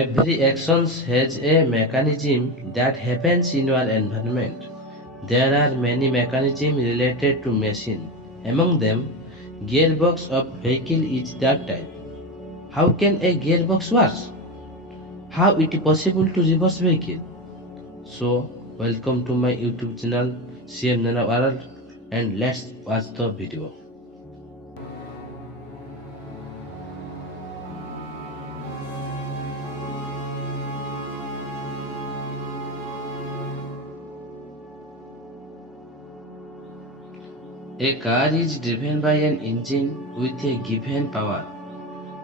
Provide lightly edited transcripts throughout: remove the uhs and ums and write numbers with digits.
Every action has a mechanism that happens in your environment. There are many mechanisms related to machine. Among them, gearbox of vehicle is that type. How can a gearbox work? How it is possible to reverse vehicle? So, welcome to my YouTube channel CM Nana World and let's watch the video. A car is driven by an engine with a given power.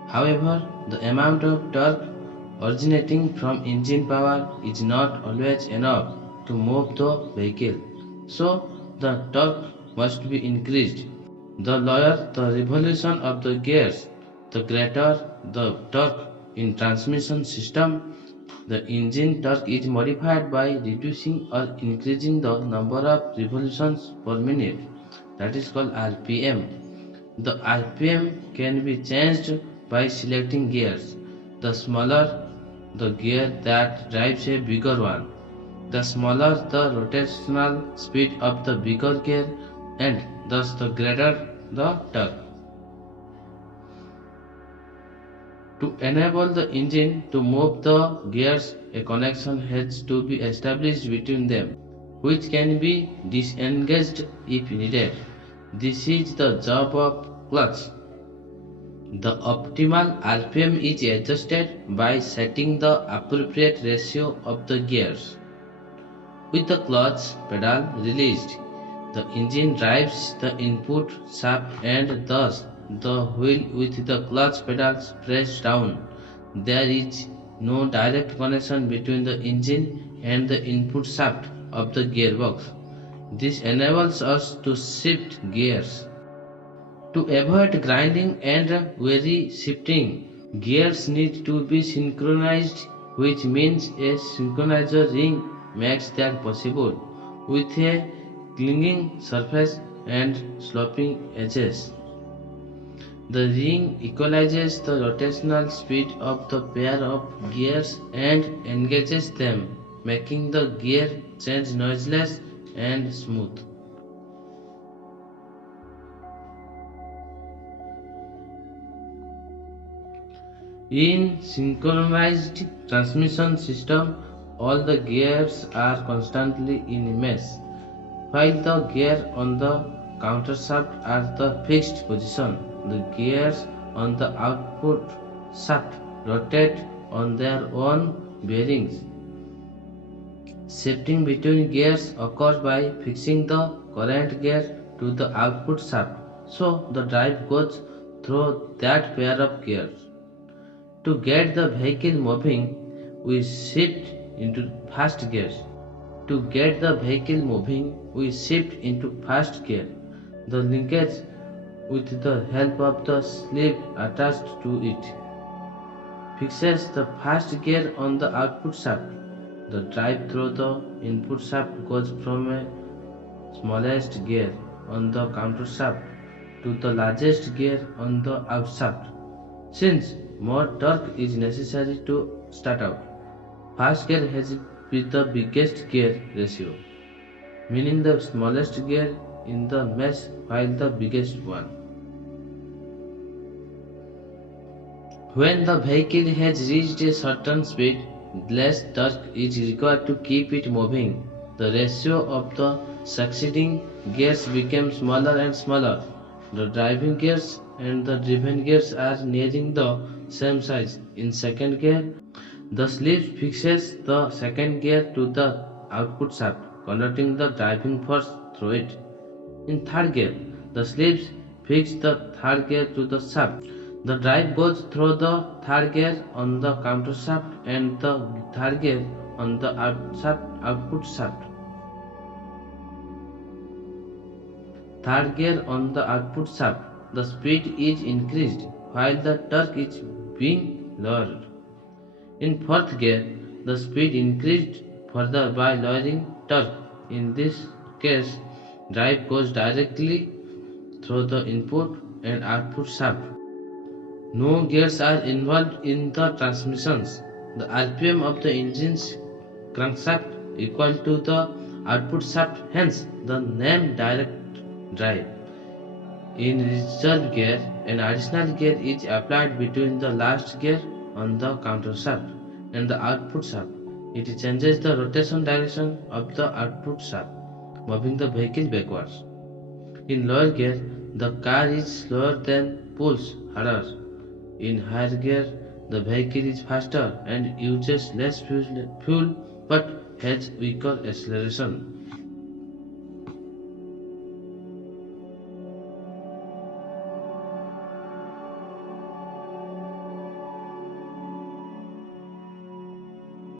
However, the amount of torque originating from engine power is not always enough to move the vehicle. So, the torque must be increased. The lower the revolution of the gears, the greater the torque in transmission system. The engine torque is modified by reducing or increasing the number of revolutions per minute. That is called RPM. The RPM can be changed by selecting gears. The smaller the gear that drives a bigger one, the smaller the rotational speed of the bigger gear and thus the greater the torque. To enable the engine to move the gears, a connection has to be established between them, which can be disengaged if needed. This is the job of clutch. The optimal RPM is adjusted by setting the appropriate ratio of the gears. With the clutch pedal released, the engine drives the input shaft and thus the wheel with the clutch pedals pressed down. There is no direct connection between the engine and the input shaft of the gearbox. This enables us to shift gears. To avoid grinding and weary shifting, gears need to be synchronized, which means a synchronizer ring makes that possible, with a clinging surface and sloping edges. The ring equalizes the rotational speed of the pair of gears and engages them, making the gear change noiseless and smooth. In synchronized transmission system, all the gears are constantly in mesh, while the gear on the countershaft are the fixed position. The gears on the output shaft rotate on their own bearings. Shifting between gears occurs by fixing the current gear to the output shaft, so the drive goes through that pair of gears. To get the vehicle moving, we shift into first gear. To get the vehicle moving, we shift into first gear. The linkage with the help of the sleeve attached to it fixes the first gear on the output shaft. The drive through the input shaft goes from a smallest gear on the counter shaft to the largest gear on the out shaft. Since more torque is necessary to start out, first gear has with the biggest gear ratio, meaning the smallest gear in the mesh while the biggest one. When the vehicle has reached a certain speed, less torque is required to keep it moving. The ratio of the succeeding gears becomes smaller and smaller. The driving gears and the driven gears are nearing the same size. In second gear, the sleeve fixes the second gear to the output shaft, conducting the driving force through it. In third gear, the sleeves fix the third gear to the shaft. The drive goes through the third gear on the counter shaft and the third gear on the output shaft. Third gear on the output shaft, the speed is increased while the torque is being lowered. In fourth gear, the speed increased further by lowering torque. In this case, drive goes directly through the input and output shaft. No gears are involved in the transmissions. The RPM of the engine's crankshaft equal to the output shaft, hence the name direct drive. In reserve gear, an additional gear is applied between the last gear on the countershaft and the output shaft. It changes the rotation direction of the output shaft, moving the vehicle backwards. In lower gear, the car is slower than pulls harder. In higher gear, the vehicle is faster and uses less fuel but has weaker acceleration.